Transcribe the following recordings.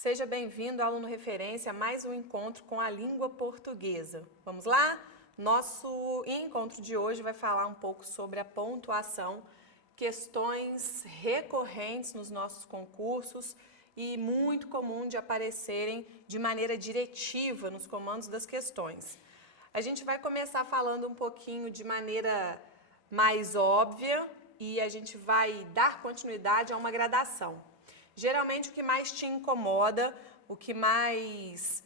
Seja bem-vindo, aluno referência, a mais um encontro com a língua portuguesa. Vamos lá? Nosso encontro de hoje vai falar um pouco sobre a pontuação, questões recorrentes nos nossos concursos e muito comum de aparecerem de maneira diretiva nos comandos das questões. A gente vai começar falando um pouquinho de maneira mais óbvia e a gente vai dar continuidade a uma gradação. Geralmente o que mais te incomoda, o que mais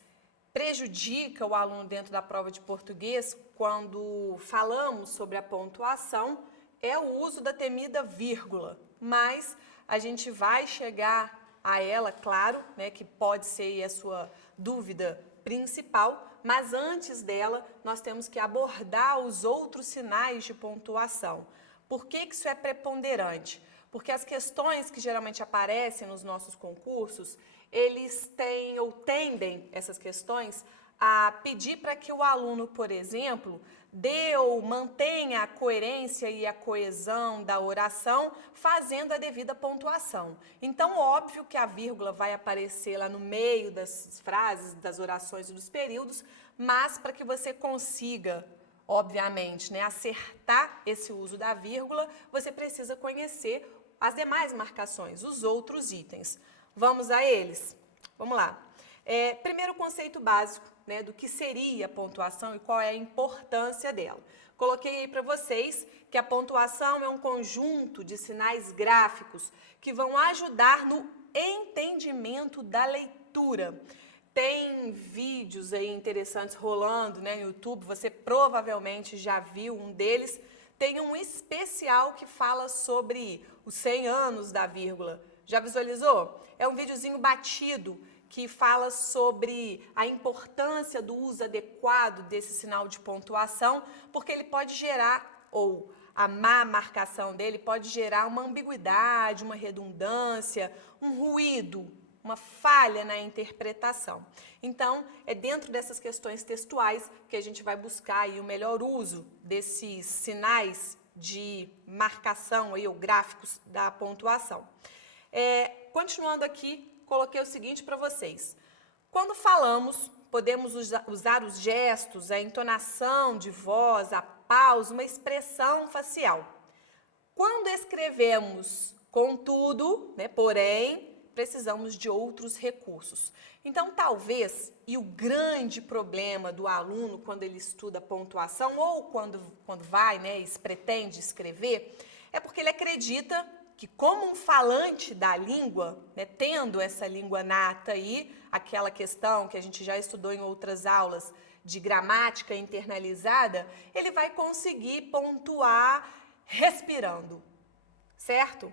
prejudica o aluno dentro da prova de português, quando falamos sobre a pontuação, é o uso da temida vírgula. Mas a gente vai chegar a ela, claro, né, que pode ser a sua dúvida principal, mas antes dela nós temos que abordar os outros sinais de pontuação. Por que isso é preponderante? Porque as questões que geralmente aparecem nos nossos concursos, eles têm ou tendem, essas questões, a pedir para que o aluno, por exemplo, dê ou mantenha a coerência e a coesão da oração, fazendo a devida pontuação. Então, óbvio que a vírgula vai aparecer lá no meio das frases, das orações e dos períodos, mas para que você consiga, obviamente, né, acertar esse uso da vírgula, você precisa conhecer as demais marcações, os outros itens. Vamos a eles? Vamos lá. Primeiro conceito básico, né, do que seria a pontuação e qual é a importância dela. Coloquei aí para vocês que a pontuação é um conjunto de sinais gráficos que vão ajudar no entendimento da leitura. Tem vídeos aí interessantes rolando, né, no YouTube, você provavelmente já viu um deles. Tem um especial que fala sobre os 100 anos da vírgula. Já visualizou? É um videozinho batido que fala sobre a importância do uso adequado desse sinal de pontuação, porque ele pode gerar, ou a má marcação dele pode gerar uma ambiguidade, uma redundância, um ruído, uma falha na interpretação. Então, é dentro dessas questões textuais que a gente vai buscar aí o melhor uso desses sinais de marcação aí, ou gráficos da pontuação. Continuando aqui, coloquei o seguinte para vocês. Quando falamos, podemos usar os gestos, a entonação de voz, a pausa, uma expressão facial. Quando escrevemos contudo, né, porém, precisamos de outros recursos. Então, talvez, e o grande problema do aluno quando ele estuda pontuação ou quando vai, né, pretende escrever, é porque ele acredita que como um falante da língua, né, tendo essa língua nata aí, aquela questão que a gente já estudou em outras aulas de gramática internalizada, ele vai conseguir pontuar respirando, certo?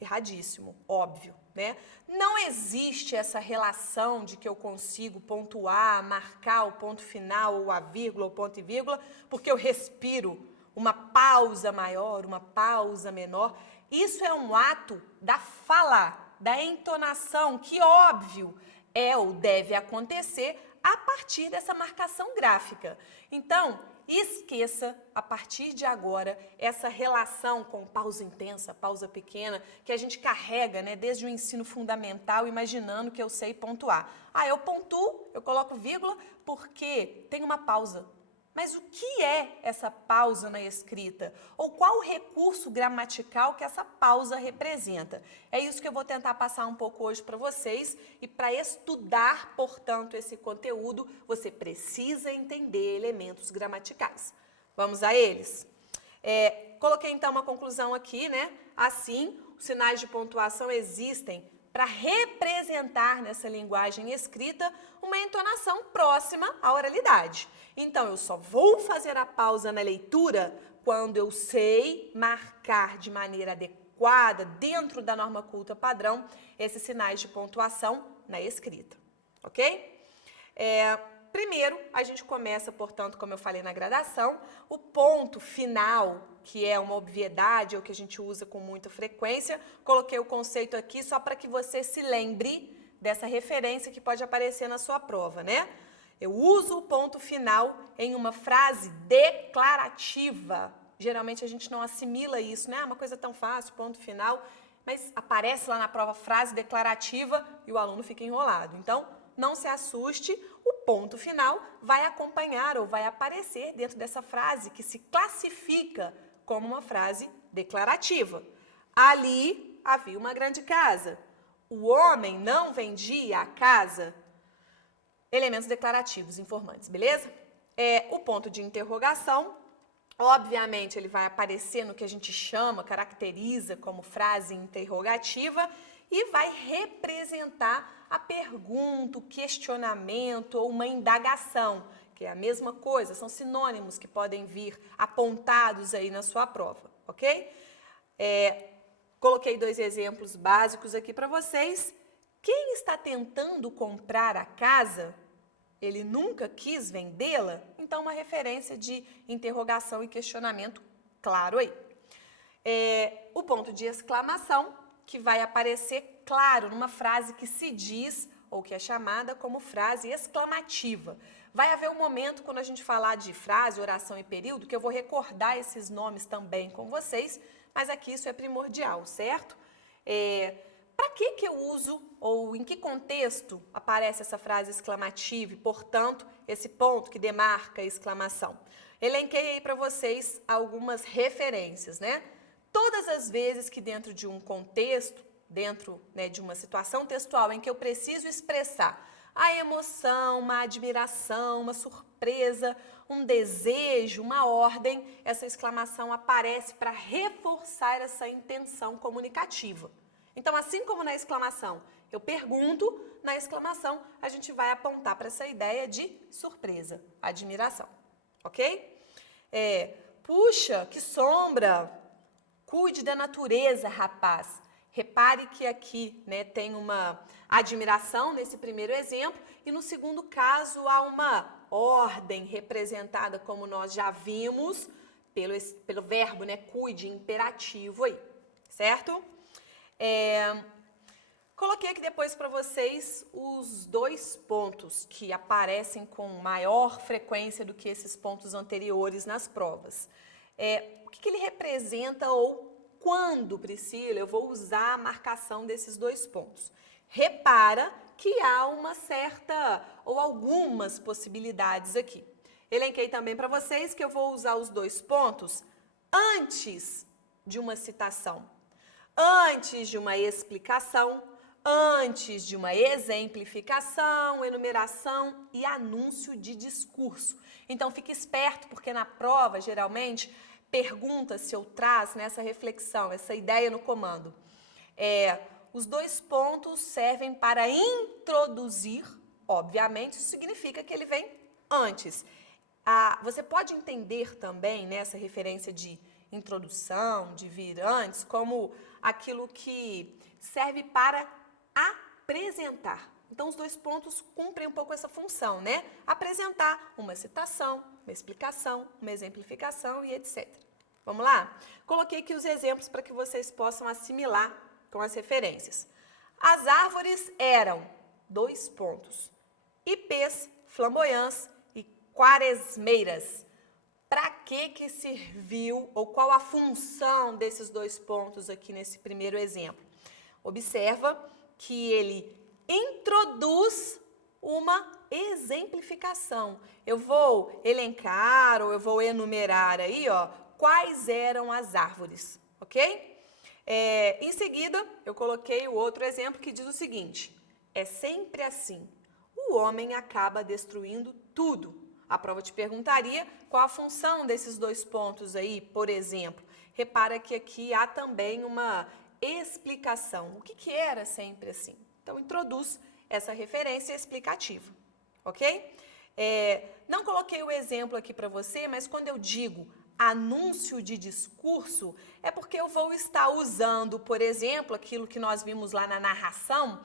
Erradíssimo, óbvio, né? Não existe essa relação de que eu consigo pontuar, marcar o ponto final, ou a vírgula, ou ponto e vírgula, porque eu respiro uma pausa maior, uma pausa menor. Isso é um ato da fala, da entonação, que óbvio é ou deve acontecer a partir dessa marcação gráfica. Então, esqueça, a partir de agora, essa relação com pausa intensa, pausa pequena, que a gente carrega, né, desde o ensino fundamental, imaginando que eu sei pontuar. Eu pontuo, eu coloco vírgula, porque tem uma pausa. Mas o que é essa pausa na escrita? Ou qual o recurso gramatical que essa pausa representa? É isso que eu vou tentar passar um pouco hoje para vocês. E para estudar, portanto, esse conteúdo, você precisa entender elementos gramaticais. Vamos a eles? Coloquei então uma conclusão aqui, né? Assim, os sinais de pontuação existem para representar nessa linguagem escrita uma entonação próxima à oralidade. Então, eu só vou fazer a pausa na leitura quando eu sei marcar de maneira adequada, dentro da norma culta padrão, esses sinais de pontuação na escrita, ok? Primeiro, a gente começa, portanto, como eu falei na gradação, o ponto final, que é uma obviedade, ou que a gente usa com muita frequência. Coloquei o conceito aqui só para que você se lembre dessa referência que pode aparecer na sua prova, né? Eu uso o ponto final em uma frase declarativa. Geralmente a gente não assimila isso, né? Uma coisa tão fácil, ponto final. mas aparece lá na prova frase declarativa e o aluno fica enrolado. Então, não se assuste, o ponto final vai acompanhar ou vai aparecer dentro dessa frase que se classifica como uma frase declarativa. Ali havia uma grande casa. O homem não vendia a casa. Elementos declarativos informantes, beleza? O ponto de interrogação, obviamente, ele vai aparecer no que a gente chama, caracteriza como frase interrogativa e vai representar a pergunta, o questionamento ou uma indagação, que é a mesma coisa, são sinônimos que podem vir apontados aí na sua prova, ok? Coloquei 2 exemplos básicos aqui para vocês. Quem está tentando comprar a casa, ele nunca quis vendê-la? Então, uma referência de interrogação e questionamento claro aí. O ponto de exclamação, que vai aparecer claro numa frase que se diz, ou que é chamada como frase exclamativa. Vai haver um momento, quando a gente falar de frase, oração e período, que eu vou recordar esses nomes também com vocês, mas aqui isso é primordial, certo? Para que eu uso, ou em que contexto aparece essa frase exclamativa e, portanto, esse ponto que demarca a exclamação? Elenquei aí para vocês algumas referências, né? Todas as vezes que dentro de um contexto, dentro, né, de uma situação textual em que eu preciso expressar a emoção, uma admiração, uma surpresa, um desejo, uma ordem, essa exclamação aparece para reforçar essa intenção comunicativa. Então, assim como na exclamação eu pergunto, na exclamação a gente vai apontar para essa ideia de surpresa, admiração, ok? Puxa, que sombra! Cuide da natureza, rapaz. Repare que aqui, né, tem uma admiração nesse primeiro exemplo e no segundo caso há uma ordem representada, como nós já vimos, pelo verbo, né, cuide, imperativo aí, certo? Coloquei aqui depois para vocês os 2 pontos que aparecem com maior frequência do que esses pontos anteriores nas provas. O que ele representa ou quando, Priscila, eu vou usar a marcação desses 2 pontos? Repara que há uma certa ou algumas possibilidades aqui. Elenquei também para vocês que eu vou usar os 2 pontos antes de uma citação, antes de uma explicação, antes de uma exemplificação, enumeração e anúncio de discurso. Então, fique esperto, porque na prova, geralmente, pergunta-se ou traz nessa reflexão, essa ideia no comando. Os 2 pontos servem para introduzir, obviamente, isso significa que ele vem antes. Você pode entender também nessa referência de introdução, de vir antes, como aquilo que serve para apresentar. Então, os 2 pontos cumprem um pouco essa função, né? Apresentar uma citação, uma explicação, uma exemplificação e etc. Vamos lá? Coloquei aqui os exemplos para que vocês possam assimilar com as referências. As árvores eram 2 pontos. Ipês, flamboyants e quaresmeiras. Para que serviu ou qual a função desses 2 pontos aqui nesse primeiro exemplo? Observa que ele introduz uma exemplificação. Eu vou elencar ou eu vou enumerar aí, ó, quais eram as árvores, ok? Em seguida, eu coloquei o outro exemplo que diz o seguinte: é sempre assim, o homem acaba destruindo tudo. A prova te perguntaria qual a função desses 2 pontos aí, por exemplo. Repara que aqui há também uma explicação. O que era sempre assim? Então, introduz essa referência explicativa, ok? Não coloquei o exemplo aqui para você, mas quando eu digo anúncio de discurso, é porque eu vou estar usando, por exemplo, aquilo que nós vimos lá na narração,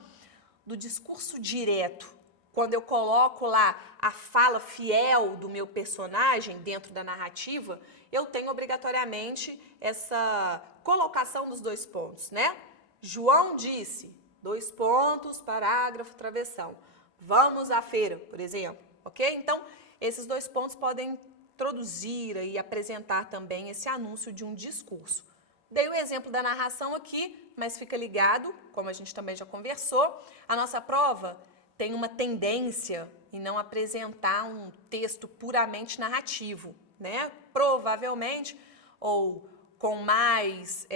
do discurso direto. Quando eu coloco lá a fala fiel do meu personagem dentro da narrativa, eu tenho obrigatoriamente essa colocação dos 2 pontos, né? João disse, 2 pontos, parágrafo, travessão. Vamos à feira, por exemplo, ok? Então, esses 2 pontos podem introduzir e apresentar também esse anúncio de um discurso. Dei o exemplo da narração aqui, mas fica ligado, como a gente também já conversou, a nossa prova tem uma tendência em não apresentar um texto puramente narrativo, né? Provavelmente, ou com mais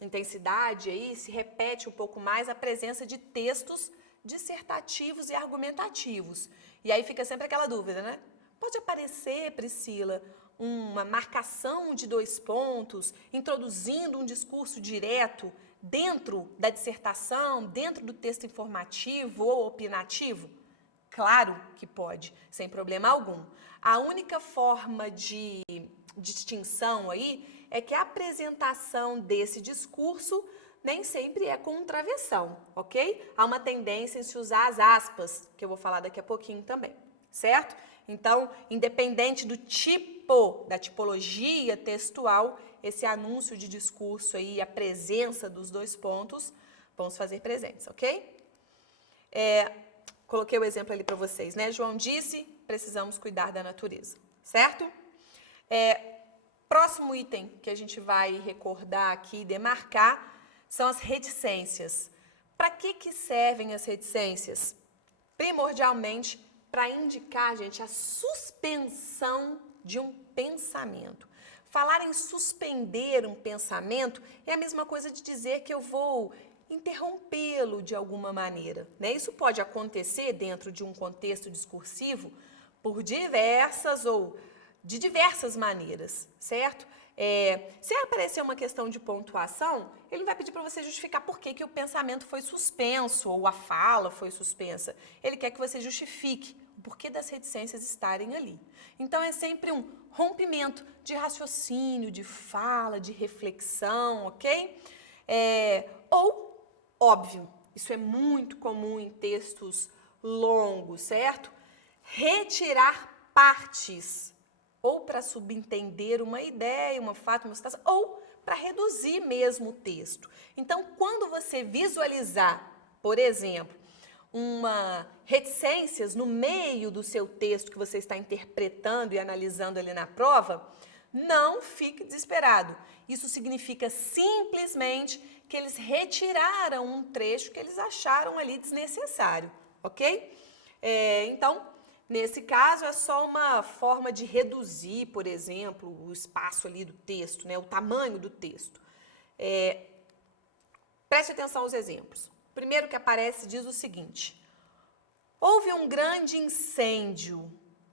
intensidade aí, se repete um pouco mais a presença de textos dissertativos e argumentativos. E aí fica sempre aquela dúvida, né? Pode aparecer, Priscila, uma marcação de 2 pontos, introduzindo um discurso direto dentro da dissertação, dentro do texto informativo ou opinativo? Claro que pode, sem problema algum. A única forma de distinção aí é que a apresentação desse discurso nem sempre é com um travessão, ok? Há uma tendência em se usar as aspas, que eu vou falar daqui a pouquinho também, certo? Então, independente do tipo, da tipologia textual, esse anúncio de discurso aí, a presença dos 2 pontos, vamos fazer presentes, ok? Coloquei o exemplo ali para vocês, né? João disse, precisamos cuidar da natureza, certo? Próximo item que a gente vai recordar aqui, demarcar, são as reticências. Para que servem as reticências? Primordialmente, para indicar, gente, a suspensão de um pensamento. Falar em suspender um pensamento é a mesma coisa de dizer que eu vou interrompê-lo de alguma maneira, né? Isso pode acontecer dentro de um contexto discursivo por de diversas maneiras, certo? Se aparecer uma questão de pontuação, ele vai pedir para você justificar por que o pensamento foi suspenso ou a fala foi suspensa. Ele quer que você justifique o porquê das reticências estarem ali. Então, é sempre um rompimento de raciocínio, de fala, de reflexão, ok? Ou, óbvio, isso é muito comum em textos longos, certo? Retirar partes, ou para subentender uma ideia, um fato, uma situação, ou para reduzir mesmo o texto. Então, quando você visualizar, por exemplo, reticências no meio do seu texto que você está interpretando e analisando ali na prova, não fique desesperado. Isso significa simplesmente que eles retiraram um trecho que eles acharam ali desnecessário, ok? Então, nesse caso, é só uma forma de reduzir, por exemplo, o espaço ali do texto, né, o tamanho do texto. Preste atenção aos exemplos. O primeiro que aparece diz o seguinte: houve um grande incêndio,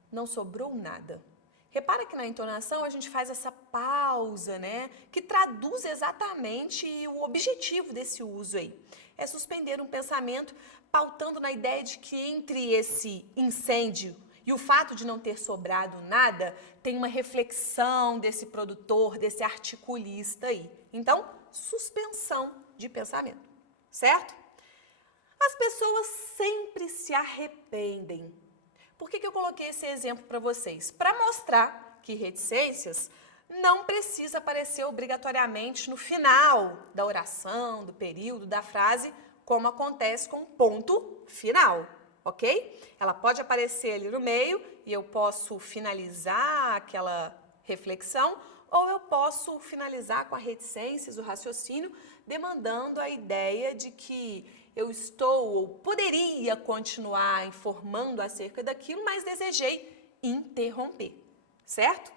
não sobrou nada. Repara que na entonação a gente faz essa pausa, né, que traduz exatamente o objetivo desse uso aí. É suspender um pensamento pautando na ideia de que entre esse incêndio e o fato de não ter sobrado nada, tem uma reflexão desse produtor, desse articulista aí. Então, suspensão de pensamento, certo? As pessoas sempre se arrependem. Por que eu coloquei esse exemplo para vocês? Para mostrar que reticências não precisa aparecer obrigatoriamente no final da oração, do período, da frase, como acontece com ponto final, ok? Ela pode aparecer ali no meio e eu posso finalizar aquela reflexão, ou eu posso finalizar com a reticências, o raciocínio, demandando a ideia de que eu estou ou poderia continuar informando acerca daquilo, mas desejei interromper, certo?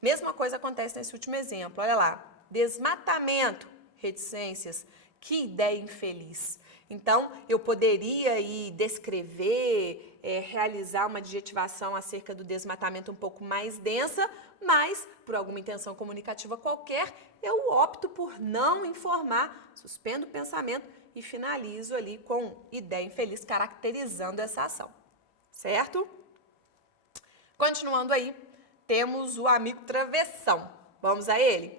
Mesma coisa acontece nesse último exemplo, olha lá, desmatamento, reticências, que ideia infeliz. Então, eu poderia aí descrever, realizar uma adjetivação acerca do desmatamento um pouco mais densa, mas, por alguma intenção comunicativa qualquer, eu opto por não informar, suspendo o pensamento e finalizo ali com ideia infeliz, caracterizando essa ação, certo? Continuando aí, temos o amigo travessão. Vamos a ele?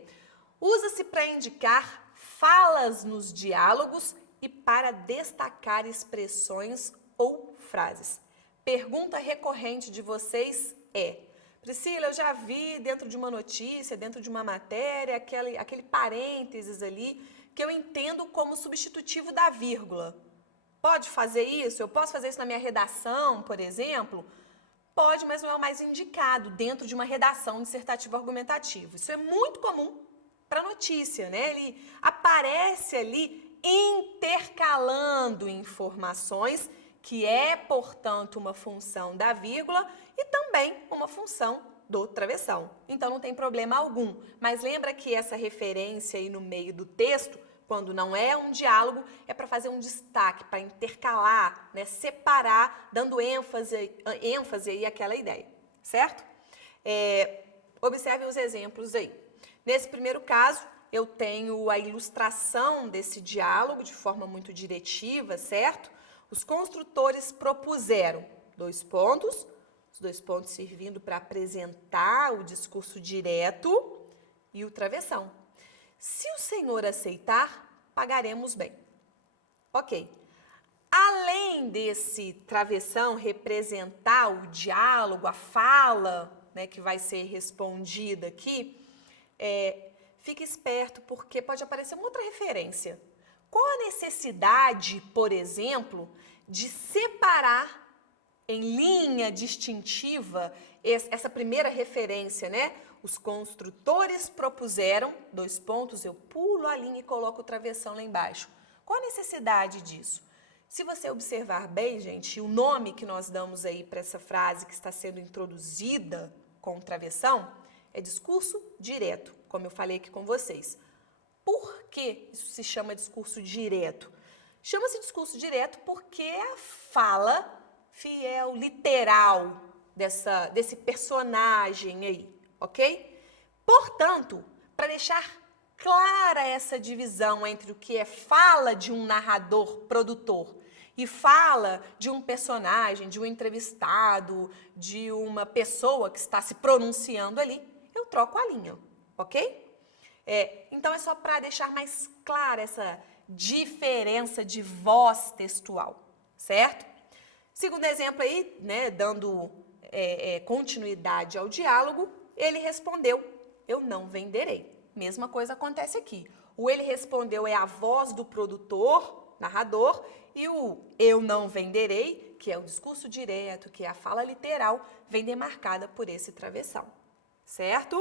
Usa-se para indicar falas nos diálogos e para destacar expressões ou frases. Pergunta recorrente de vocês é: Priscila, eu já vi dentro de uma notícia, dentro de uma matéria, aquele parênteses ali que eu entendo como substitutivo da vírgula. Pode fazer isso? Eu posso fazer isso na minha redação, por exemplo? Pode, mas não é o mais indicado dentro de uma redação dissertativa argumentativa. Isso é muito comum para a notícia, né? Ele aparece ali intercalando informações, que é, portanto, uma função da vírgula e também uma função do travessão. Então, não tem problema algum. Mas lembra que essa referência aí no meio do texto, quando não é um diálogo, é para fazer um destaque, para intercalar, né? Separar, dando ênfase aí àquela ideia, certo? Observe os exemplos aí. Nesse primeiro caso, eu tenho a ilustração desse diálogo de forma muito diretiva, certo? Os construtores propuseram dois pontos, os dois pontos servindo para apresentar o discurso direto e o travessão. Se o senhor aceitar, pagaremos bem. Ok. Além desse travessão representar o diálogo, a fala, né, que vai ser respondida aqui, fique esperto porque pode aparecer uma outra referência. Qual a necessidade, por exemplo, de separar em linha distintiva essa primeira referência, né? Os construtores propuseram, dois pontos, eu pulo a linha e coloco o travessão lá embaixo. Qual a necessidade disso? Se você observar bem, gente, o nome que nós damos aí para essa frase que está sendo introduzida com o travessão é discurso direto, como eu falei aqui com vocês. Por que isso se chama discurso direto? Chama-se discurso direto porque é a fala fiel, literal desse personagem aí, ok? Portanto, para deixar clara essa divisão entre o que é fala de um narrador produtor e fala de um personagem, de um entrevistado, de uma pessoa que está se pronunciando ali, eu troco a linha, ok? Então, é só para deixar mais clara essa diferença de voz textual, certo? Segundo exemplo aí, né, dando continuidade ao diálogo, ele respondeu, eu não venderei. Mesma coisa acontece aqui. O ele respondeu é a voz do produtor, narrador, e o eu não venderei, que é o discurso direto, que é a fala literal, vem demarcada por esse travessão, certo?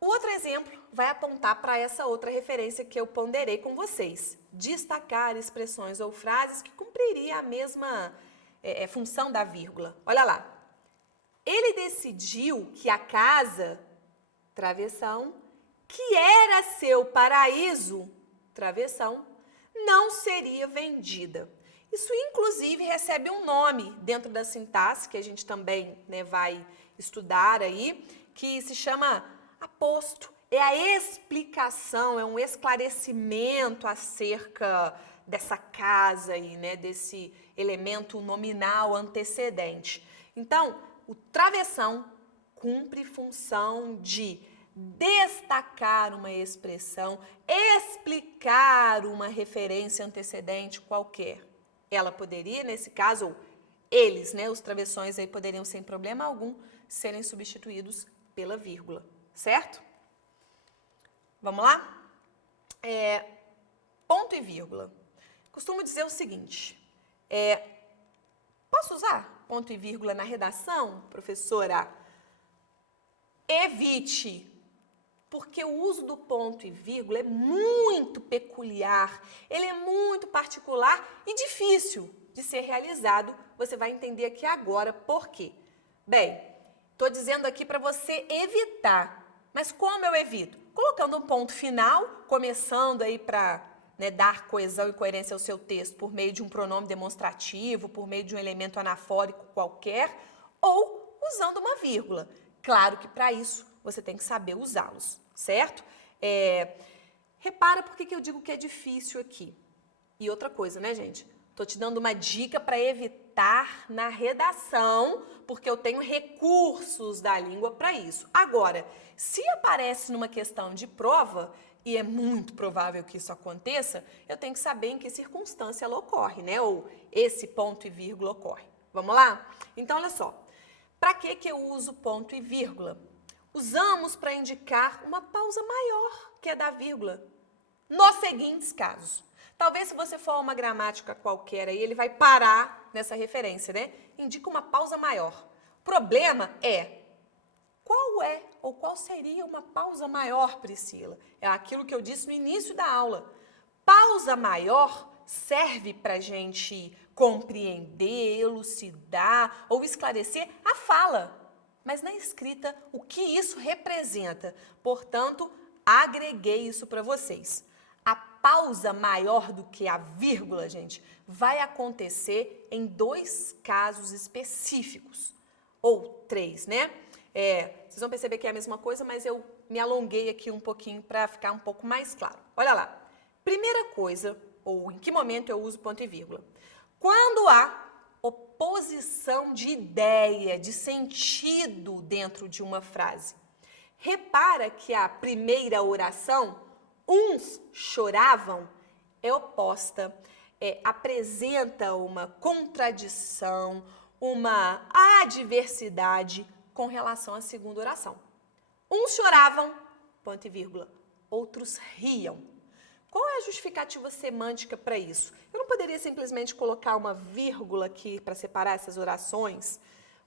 O outro exemplo vai apontar para essa outra referência que eu ponderei com vocês. Destacar expressões ou frases que cumpririam a mesma função da vírgula. Olha lá. Ele decidiu que a casa, travessão, que era seu paraíso, travessão, não seria vendida. Isso, inclusive, recebe um nome dentro da sintaxe, que a gente também, né, vai estudar aí, que se chama aposto. É a explicação, é um esclarecimento acerca dessa casa aí, né, desse elemento nominal antecedente. Então, o travessão cumpre função de destacar uma expressão, explicar uma referência antecedente qualquer. Ela poderia, nesse caso, ou eles, né, os travessões aí poderiam, sem problema algum, serem substituídos pela vírgula, certo? Vamos lá? Ponto e vírgula. Costumo dizer o seguinte, posso usar ponto e vírgula na redação, professora? Evite, porque o uso do ponto e vírgula é muito peculiar, ele é muito particular e difícil de ser realizado. Você vai entender aqui agora por quê. Bem, estou dizendo aqui para você evitar, mas como eu evito? Colocando um ponto final, começando aí para, né, dar coesão e coerência ao seu texto por meio de um pronome demonstrativo, por meio de um elemento anafórico qualquer, ou usando uma vírgula. Claro que para isso você tem que saber usá-los, certo? Repara por que eu digo que é difícil aqui. E outra coisa, né, gente? Estou te dando uma dica para evitar na redação, porque eu tenho recursos da língua para isso. Agora, se aparece numa questão de prova, e é muito provável que isso aconteça, eu tenho que saber em que circunstância ela ocorre, né? Ou esse ponto e vírgula ocorre. Vamos lá? Então, olha só. Para que eu uso ponto e vírgula? Usamos para indicar uma pausa maior que a da vírgula, nos seguintes casos. Talvez se você for uma gramática qualquer aí, ele vai parar nessa referência, né? Indica uma pausa maior. O problema é Qual é ou qual seria uma pausa maior, Priscila? É aquilo que eu disse no início da aula. Pausa maior serve para a gente compreender, elucidar ou esclarecer a fala, mas na escrita, o que isso representa? Portanto, agreguei isso para vocês. A pausa maior do que a vírgula, gente, vai acontecer em 2 casos específicos, ou 3, né? Vocês vão perceber que é a mesma coisa, mas eu me alonguei aqui um pouquinho para ficar um pouco mais claro. Olha lá. Primeira coisa, ou em que momento eu uso ponto e vírgula? Quando há oposição de ideia, de sentido dentro de uma frase. Repara que a primeira oração, uns choravam, é oposta, apresenta uma contradição, uma adversidade com relação à segunda oração. Uns choravam, ponto e vírgula, outros riam. Qual é a justificativa semântica para isso? Eu não poderia simplesmente colocar uma vírgula aqui para separar essas orações?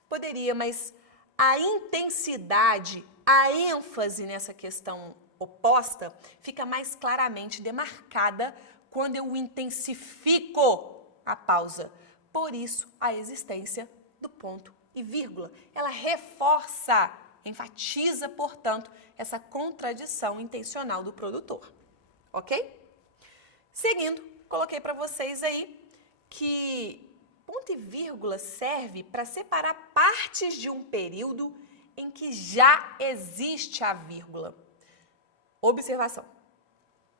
Poderia, mas a intensidade, a ênfase nessa questão oposta fica mais claramente demarcada quando eu intensifico a pausa. Por isso, a existência do ponto e vírgula. Ela reforça, enfatiza, portanto, essa contradição intencional do produtor. Ok? Seguindo, coloquei para vocês aí que ponto e vírgula serve para separar partes de um período em que já existe a vírgula. Observação.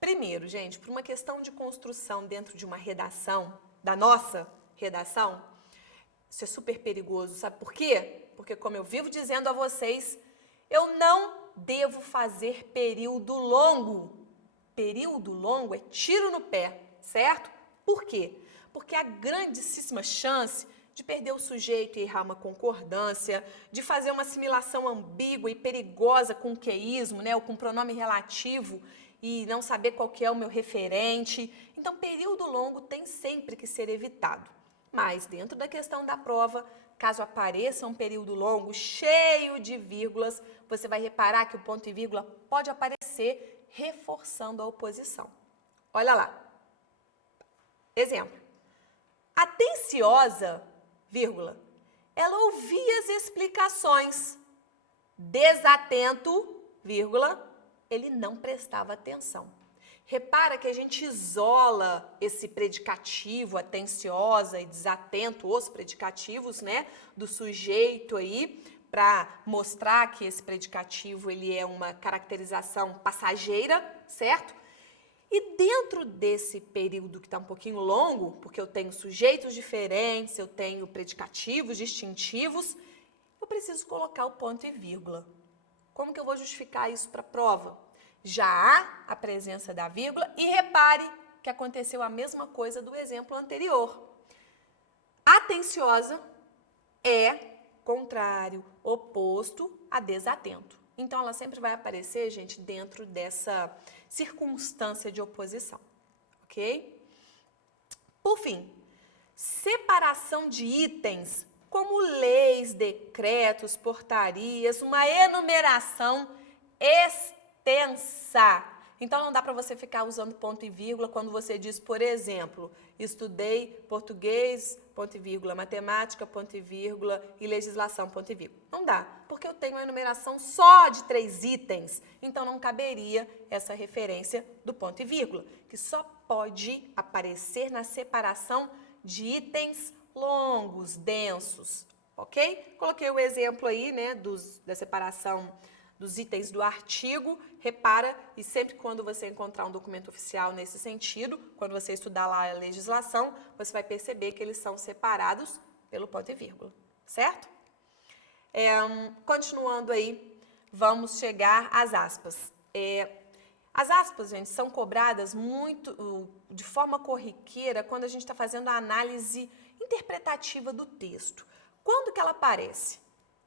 Primeiro, gente, por uma questão de construção dentro de uma redação, da nossa redação, isso é super perigoso. Sabe por quê? Porque, como eu vivo dizendo a vocês, eu não devo fazer período longo. Período longo é tiro no pé, certo? Por quê? Porque há grandíssima chance de perder o sujeito e errar uma concordância, de fazer uma assimilação ambígua e perigosa com o queísmo, né, ou com pronome relativo e não saber qual que é o meu referente. Então, período longo tem sempre que ser evitado. Mas, dentro da questão da prova, caso apareça um período longo cheio de vírgulas, você vai reparar que o ponto e vírgula pode aparecer reforçando a oposição. Olha lá. Exemplo. Atenciosa, vírgula, ela ouvia as explicações. Desatento, vírgula, ele não prestava atenção. Repara que a gente isola esse predicativo, atenciosa e desatento, os predicativos, né, do sujeito aí, para mostrar que esse predicativo ele é uma caracterização passageira, certo? E dentro desse período que está um pouquinho longo, porque eu tenho sujeitos diferentes, eu tenho predicativos distintivos, eu preciso colocar o ponto e vírgula. Como que eu vou justificar isso para a prova? Já há a presença da vírgula e repare que aconteceu a mesma coisa do exemplo anterior. Atenciosa é contrário, oposto a desatento. Então, ela sempre vai aparecer, gente, dentro dessa circunstância de oposição, ok? Por fim, separação de itens, como leis, decretos, portarias, uma enumeração extensa. Então, não dá para você ficar usando ponto e vírgula quando você diz, por exemplo, estudei português, ponto e vírgula, matemática, ponto e vírgula, e legislação, ponto e vírgula. Não dá, porque eu tenho uma enumeração só de 3 itens, então não caberia essa referência do ponto e vírgula, que só pode aparecer na separação de itens longos, densos, ok? Coloquei o exemplo aí, né, da separação dos itens do artigo. Repara, e sempre quando você encontrar um documento oficial nesse sentido, quando você estudar lá a legislação, você vai perceber que eles são separados pelo ponto e vírgula, certo? Continuando aí, vamos chegar às aspas. As aspas, gente, são cobradas muito de forma corriqueira quando a gente está fazendo a análise interpretativa do texto. Quando que ela aparece?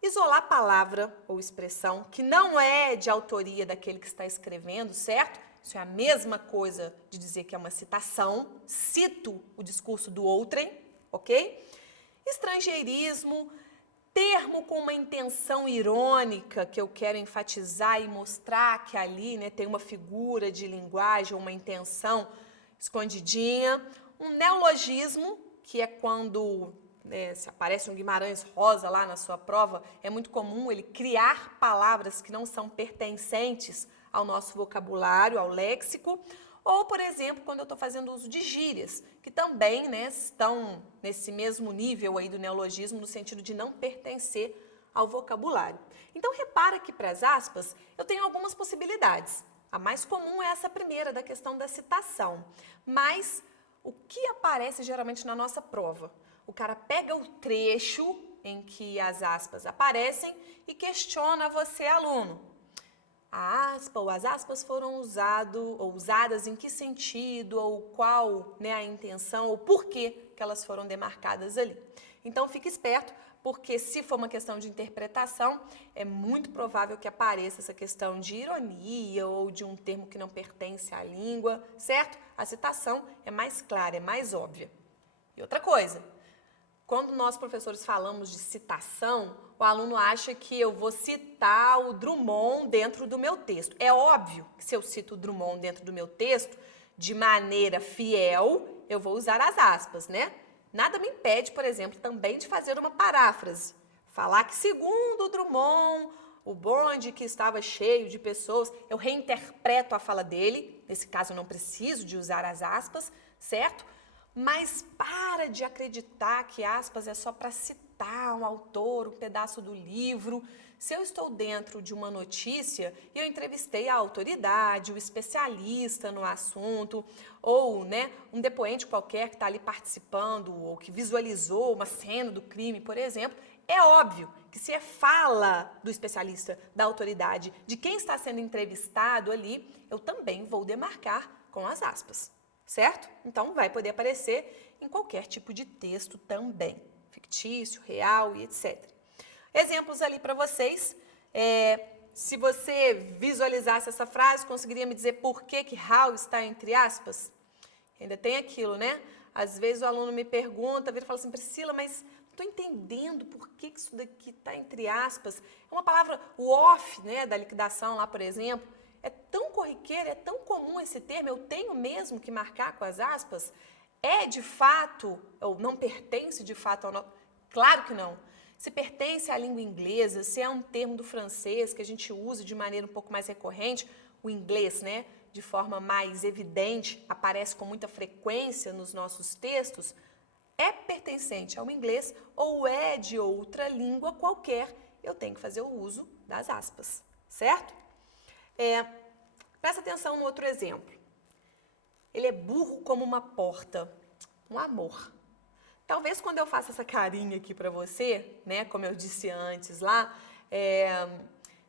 Isolar palavra ou expressão que não é de autoria daquele que está escrevendo, certo? Isso é a mesma coisa de dizer que é uma citação, cito o discurso do outrem, ok? Estrangeirismo, termo com uma intenção irônica que eu quero enfatizar e mostrar que ali, né, tem uma figura de linguagem, uma intenção escondidinha. Um neologismo, que é quando se aparece um Guimarães Rosa lá na sua prova, é muito comum ele criar palavras que não são pertencentes ao nosso vocabulário, ao léxico. Ou, por exemplo, quando eu estou fazendo uso de gírias, que também, né, estão nesse mesmo nível aí do neologismo, no sentido de não pertencer ao vocabulário. Então, repara que para as aspas, eu tenho algumas possibilidades. A mais comum é essa primeira, da questão da citação. Mas o que aparece geralmente na nossa prova? O cara pega o trecho em que as aspas aparecem e questiona você, aluno. A aspa ou as aspas foram usadas em que sentido, ou qual, né, a intenção, ou por que elas foram demarcadas ali. Então, fique esperto, porque se for uma questão de interpretação, é muito provável que apareça essa questão de ironia ou de um termo que não pertence à língua, certo? A citação é mais clara, é mais óbvia. E outra coisa, quando nós, professores, falamos de citação, o aluno acha que eu vou citar o Drummond dentro do meu texto. É óbvio que se eu cito o Drummond dentro do meu texto, de maneira fiel, eu vou usar as aspas, né? Nada me impede, por exemplo, também de fazer uma paráfrase. Falar que, segundo o Drummond, o bonde que estava cheio de pessoas, eu reinterpreto a fala dele. Nesse caso, eu não preciso de usar as aspas, certo? Mas para de acreditar que aspas é só para citar um autor, um pedaço do livro. Se eu estou dentro de uma notícia e eu entrevistei a autoridade, o especialista no assunto, ou, né, um depoente qualquer que está ali participando ou que visualizou uma cena do crime, por exemplo, é óbvio que se é fala do especialista, da autoridade, de quem está sendo entrevistado ali, eu também vou demarcar com as aspas. Certo? Então, vai poder aparecer em qualquer tipo de texto também, fictício, real e etc. Exemplos ali para vocês. Se você visualizasse essa frase, conseguiria me dizer por que how está entre aspas? Ainda tem aquilo, né? Às vezes o aluno me pergunta, vira e fala assim, Priscila, mas não estou entendendo por que isso daqui está entre aspas. É uma palavra, o off, né, da liquidação lá, por exemplo. É tão corriqueiro, é tão comum esse termo, eu tenho mesmo que marcar com as aspas? É de fato, ou não pertence de fato ao nosso... Claro que não. Se pertence à língua inglesa, se é um termo do francês que a gente usa de maneira um pouco mais recorrente, o inglês, né, de forma mais evidente, aparece com muita frequência nos nossos textos, é pertencente ao inglês ou é de outra língua qualquer, eu tenho que fazer o uso das aspas, certo? Presta atenção no outro exemplo. Ele é burro como uma porta. Um amor. Talvez quando eu faço essa carinha aqui pra você, né, como eu disse antes lá,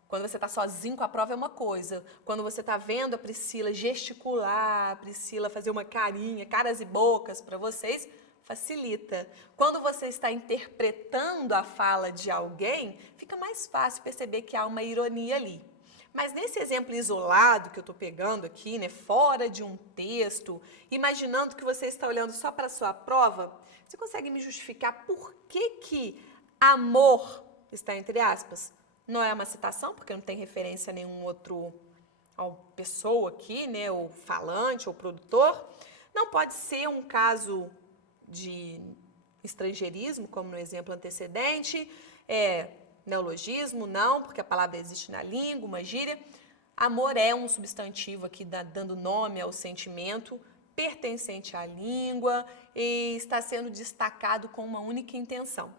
quando você tá sozinho com a prova é uma coisa. Quando você tá vendo a Priscila gesticular, a Priscila fazer uma carinha, caras e bocas pra vocês, facilita. Quando você está interpretando a fala de alguém, fica mais fácil perceber que há uma ironia ali. Mas nesse exemplo isolado que eu estou pegando aqui, né, fora de um texto, imaginando que você está olhando só para a sua prova, você consegue me justificar por que amor está entre aspas? Não é uma citação, porque não tem referência a nenhum outro pessoa aqui, né, ou falante, ou produtor. Não pode ser um caso de estrangeirismo, como no exemplo antecedente, neologismo, não, porque a palavra existe na língua, uma gíria. Amor é um substantivo aqui dando nome ao sentimento, pertencente à língua e está sendo destacado com uma única intenção.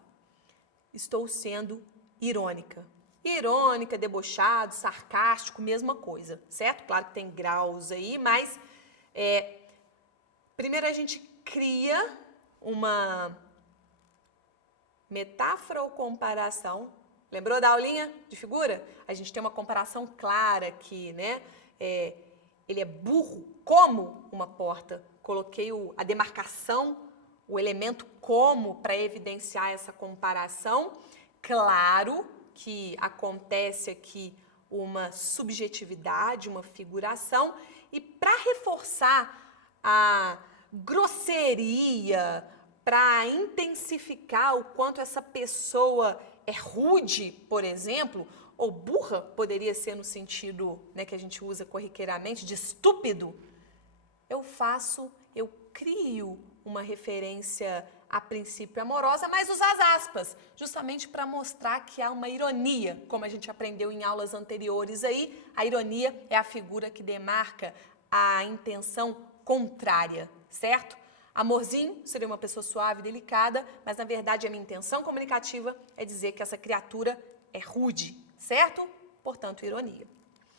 Estou sendo irônica. Irônica, debochado, sarcástico, mesma coisa, certo? Claro que tem graus aí, mas primeiro a gente cria uma metáfora ou comparação. Lembrou da aulinha de figura? A gente tem uma comparação clara aqui, né? Ele é burro como uma porta. Coloquei a demarcação, o elemento como para evidenciar essa comparação. Claro que acontece aqui uma subjetividade, uma figuração. E para reforçar a grosseria, para intensificar o quanto essa pessoa é rude, por exemplo, ou burra, poderia ser no sentido, né, que a gente usa corriqueiramente, de estúpido, eu crio uma referência a princípio amorosa, mas uso as aspas, justamente para mostrar que há uma ironia, como a gente aprendeu em aulas anteriores aí, a ironia é a figura que demarca a intenção contrária, certo? Amorzinho seria uma pessoa suave, delicada, mas na verdade a minha intenção comunicativa é dizer que essa criatura é rude, certo? Portanto, ironia.